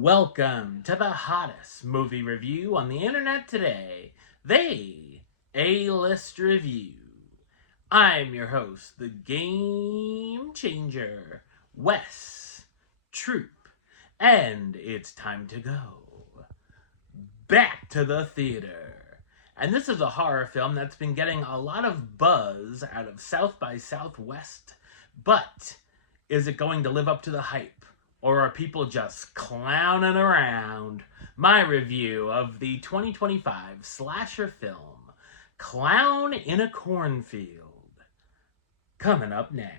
Welcome to the hottest movie review on the internet today, the A-List Review. I'm your host, the Game Changer, Wes Troop, and it's time to go back to the theater. And this is a horror film that's been getting a lot of buzz out of South by Southwest, but is it going to live up to the hype? Or are people just clowning around? My review of the 2025 slasher film, Clown in a Cornfield, coming up now.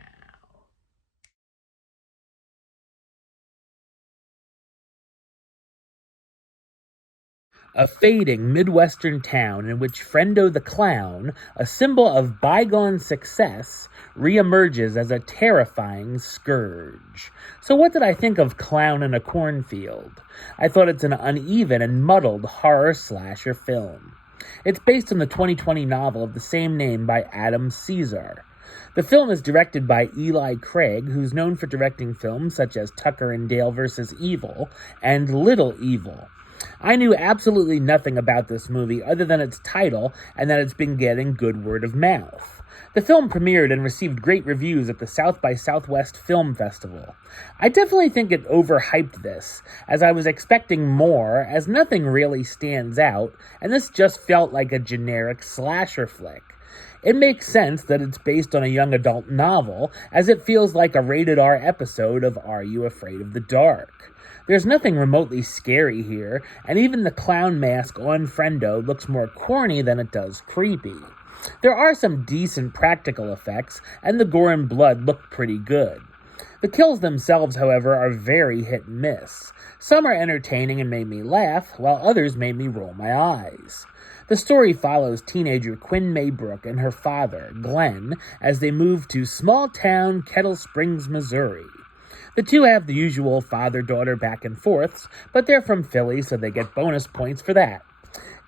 A fading Midwestern town in which Frendo the Clown, a symbol of bygone success, reemerges as a terrifying scourge. So what did I think of Clown in a Cornfield? I thought it's an uneven and muddled horror slasher film. It's based on the 2020 novel of the same name by Adam Caesar. The film is directed by Eli Craig, who's known for directing films such as Tucker and Dale vs. Evil and Little Evil. I knew absolutely nothing about this movie other than its title and that it's been getting good word of mouth. The film premiered and received great reviews at the South by Southwest Film Festival. I definitely think it overhyped this, as I was expecting more, as nothing really stands out, and this just felt like a generic slasher flick. It makes sense that it's based on a young adult novel, as it feels like a rated R episode of Are You Afraid of the Dark? There's nothing remotely scary here, and even the clown mask on Frendo looks more corny than it does creepy. There are some decent practical effects, and the gore and blood look pretty good. The kills themselves, however, are very hit and miss. Some are entertaining and made me laugh, while others made me roll my eyes. The story follows teenager Quinn Maybrook and her father, Glenn, as they move to small-town Kettle Springs, Missouri. The two have the usual father-daughter back and forths, but they're from Philly, so they get bonus points for that.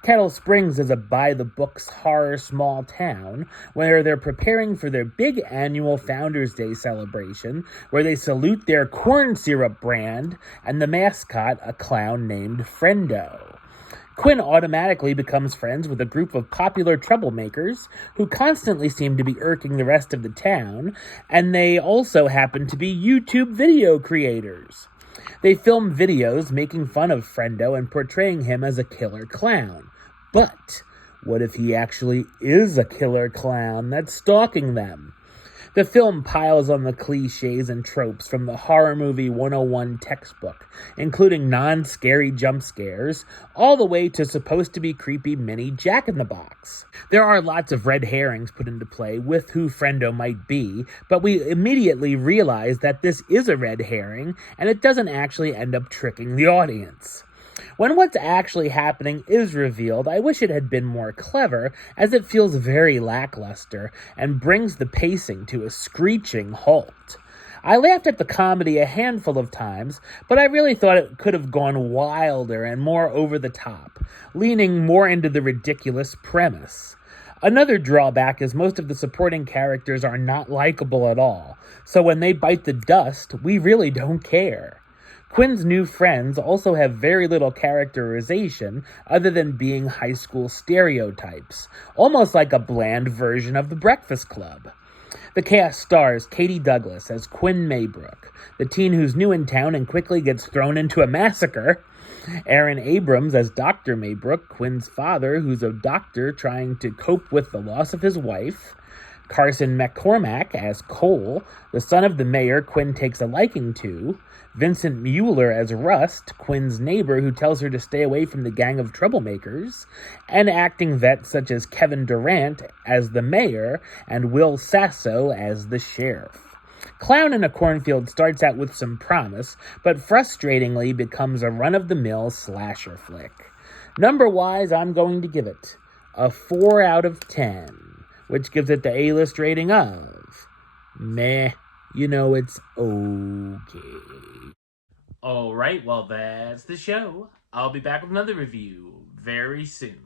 Kettle Springs is a by-the-books horror small town where they're preparing for their big annual Founders Day celebration, where they salute their corn syrup brand and the mascot, a clown named Frendo. Quinn automatically becomes friends with a group of popular troublemakers who constantly seem to be irking the rest of the town, and they also happen to be YouTube video creators. They film videos making fun of Frendo and portraying him as a killer clown. But what if he actually is a killer clown that's stalking them? The film piles on the cliches and tropes from the Horror Movie 101 textbook, including non-scary jump scares, all the way to supposed to be creepy mini Jack-in-the-Box. There are lots of red herrings put into play with who Frendo might be, but we immediately realize that this is a red herring, and it doesn't actually end up tricking the audience. When what's actually happening is revealed, I wish it had been more clever, as it feels very lackluster and brings the pacing to a screeching halt. I laughed at the comedy a handful of times, but I really thought it could have gone wilder and more over the top, leaning more into the ridiculous premise. Another drawback is most of the supporting characters are not likable at all, so when they bite the dust, we really don't care. Quinn's new friends also have very little characterization other than being high school stereotypes, almost like a bland version of The Breakfast Club. The cast stars Katie Douglas as Quinn Maybrook, the teen who's new in town and quickly gets thrown into a massacre, Aaron Abrams as Dr. Maybrook, Quinn's father, who's a doctor trying to cope with the loss of his wife, Carson McCormack as Cole, the son of the mayor Quinn takes a liking to, Vincent Mueller as Rust, Quinn's neighbor who tells her to stay away from the gang of troublemakers, and acting vets such as Kevin Durant as the mayor and Will Sasso as the sheriff. Clown in a Cornfield starts out with some promise, but frustratingly becomes a run-of-the-mill slasher flick. Number-wise, I'm going to give it a 4 out of 10, which gives it the A-list rating of meh. It's okay. Alright, well, that's the show. I'll be back with another review very soon.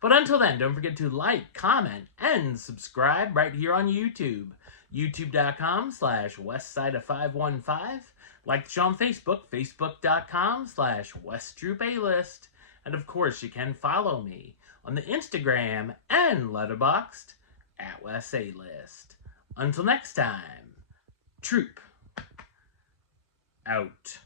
But until then, don't forget to like, comment, and subscribe right here on YouTube. YouTube.com/WestsideOf515. Like the show on Facebook, Facebook.com/WestTroopAlist. And of course, you can follow me on the Instagram and Letterboxd at WestAlist. Until next time, Troop out.